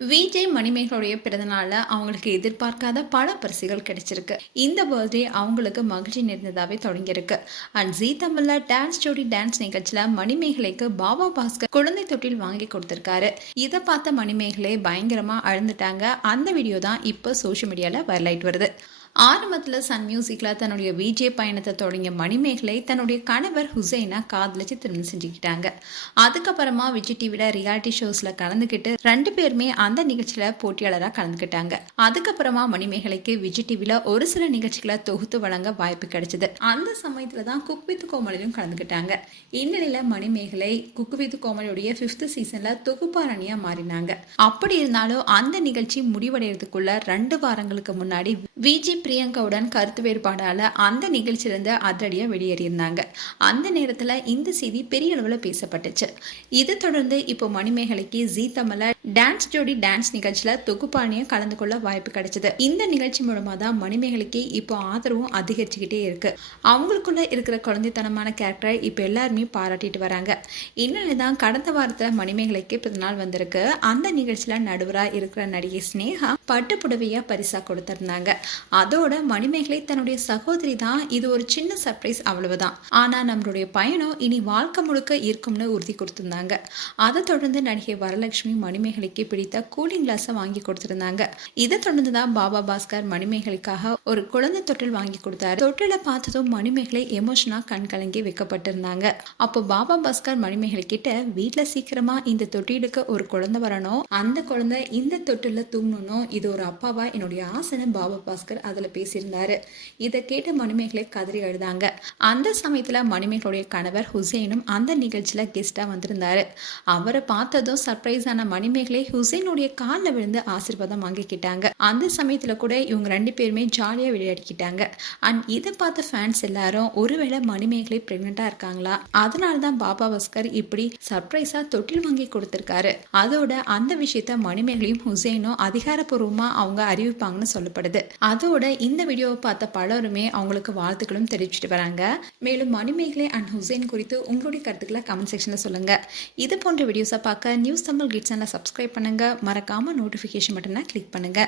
விஜய் மணிமேகலுடைய பிறந்தநாள்ல அவங்களுக்கு எதிர்பார்க்காத பல பரிசுகள் கிடைச்சிருக்கு. இந்த பர்த்டே அவங்களுக்கு மகிழ்ச்சி நிறைந்ததாவே தொடங்கியிருக்கு. அண்ட் ஜீ தமிழ்ல டான்ஸ் ஜோடி டான்ஸ் நிகழ்ச்சியில மணிமேகலைக்கு பாபா பாஸ்கர் குழந்தை தொட்டில் வாங்கி கொடுத்திருக்காரு. இதை பார்த்த மணிமேகலை பயங்கரமா அழுந்துட்டாங்க. அந்த வீடியோ தான் இப்போ சோஷியல் மீடியால வைரல் ஆயிட்டு வருது. ஆரம்பத்தில் சன் மியூசிக்கில் தன்னுடைய விஜே பயணத்தை தொடங்கிய மணிமேகலை தன்னுடைய கணவர் ஹுசைனை காதலிச்சு திருமணம் செஞ்சுக்கிட்டாங்க. அதுக்கப்புறமா விஜய் டிவியில் ரியாலிட்டி ஷோஸில் கலந்துக்கிட்டு 2 பேருமே அந்த நிகழ்ச்சியில் போட்டியாளராக கலந்துக்கிட்டாங்க. அதுக்கப்புறமா மணிமேகலைக்கு விஜய் டிவியில் ஒரு சில நிகழ்ச்சிகளை தொகுத்து வழங்க வாய்ப்பு கிடைச்சது. அந்த சமயத்தில் தான் குக் வித் கோமலிலும் கலந்துக்கிட்டாங்க. இந்நிலையில் மணிமேகலை குக் வித் கோமலியுடைய 5th சீசனில் தொகுப்பாரணியாக மாறினாங்க. அப்படி இருந்தாலும் அந்த நிகழ்ச்சி முடிவடைகிறதுக்குள்ள 2 வாரங்களுக்கு முன்னாடி விஜய் பிரியங்காவுடன் கருத்து வேறுபாடால அந்த நிகழ்ச்சியிலிருந்து அதிரடியா வெளியேறியிருந்தாங்க. அந்த நேரத்துல இந்த செய்தி பெரிய அளவுல பேசப்பட்டுச்சு. இதை தொடர்ந்து இப்போ மணிமேகலைக்கு ஜீ தமிழ்ல டான்ஸ் ஜோடி டான்ஸ் நிகழ்ச்சியில தொகுப்பானியம் கலந்து கொள்ள வாய்ப்பு கிடைச்சது. இந்த நிகழ்ச்சி மூலமா தான் மணிமேகலைக்கு இப்போ ஆதரவும் அதிகரிச்சுக்கிட்டே இருக்கு. அவங்களுக்குள்ள இருக்கிற குழந்தைத்தனமான கேரக்டரை இப்போ எல்லாருமே பாராட்டிட்டு வராங்க. இன்னும் கடந்த வாரத்துல மணிமேகலைக்கு பிறந்தநாள் வந்திருக்கு. அந்த நிகழ்ச்சியில நடுவரா இருக்கிற நடிகை ஸ்னேகா பட்டு புடவையா பரிசா கொடுத்திருந்தாங்க. அதோட மணிமேகலை தன்னுடைய சகோதரி தான் இது ஒரு சின்ன சர்ப்ரைஸ் அவ்வளவுதான், ஆனா நம்மளுடைய பயணம் இனி வாழ்க்கை முழுக்க இருக்கும்னு உறுதி கொடுத்திருந்தாங்க. அதை தொடர்ந்து நடிகை வரலட்சுமி மணிமேகலைக்கு பிடித்த கூலிங் கிளாஸ் வாங்கி கொடுத்திருந்தாங்க. இதை தொடர்ந்து தான் பாபா பாஸ்கர் மணிமேகலைக்காக ஒரு குழந்தை தொட்டில் வாங்கி கொடுத்தாரு. தொட்டில பார்த்ததும் மணிமேகலை எமோஷனா கண் கலங்கி வைக்கப்பட்டிருந்தாங்க. அப்போ பாபா பாஸ்கர் மணிமேகலை கிட்ட வீட்டுல சீக்கிரமா இந்த தொட்டிலுக்கு ஒரு குழந்தை வரணும், அந்த குழந்தை இந்த தொட்டில தூங்கணும், இது ஒரு அப்பாவா என்னுடைய ஆசைன்னு பாபா பாஸ்கர் அதுல பேசியிருந்தாரு. இதை கேட்டு மணிமேகலை கதறி அழுதாங்க. அந்த சமயத்துல மணிமேகலுடைய கணவர் ஹுசைனும் அந்த நிகழ்ச்சியில கெஸ்டா வந்திருந்தாரு. அவரை பார்த்ததும் சர்ப்ரைஸ் ஆன மணிமேகலை ஹுசைனுடைய காலில் விழுந்து ஆசீர்வாதம் வாங்கிக்கிட்டாங்க. அந்த சமயத்துல கூட இவங்க 2 பேருமே ஜாலியா விளையாடிக்கிட்டாங்க. அண்ட் இதை பார்த்த ஃபேன்ஸ் எல்லாரும் ஒருவேளை மணிமேகலை பிரெக்னெண்டா இருக்காங்களா, அதனாலதான் பாபா பாஸ்கர் இப்படி சர்ப்ரைஸா தொட்டில் வாங்கி கொடுத்திருக்காரு. அதோட அந்த விஷயத்த மணிமேகலையும் ஹுசைனும் அதிகாரப்பூர்வமா அவங்க அறிவிப்பாங்கன்னு சொல்லப்படுது. அதோட இந்த வீடியோவை பார்த்த பலருமே அவங்களுக்கு வாழ்த்துக்களும் தெரிவிச்சுட்டு வராங்க. மேலும் மணிமேகலை அண்ட் ஹுசைன் குறித்து உங்களுடைய கருத்துக்களை கமெண்ட் செக்ஷன்ல சொல்லுங்க. இது போன்ற வீடியோஸை பார்க்க நியூஸ் தமிழ் கிட்ஸ் சேனலை சப்ஸ்கிரைப் பண்ணுங்க. மறக்காம நோட்டிஃபிகேஷன் பட்டனை கிளிக் பண்ணுங்க.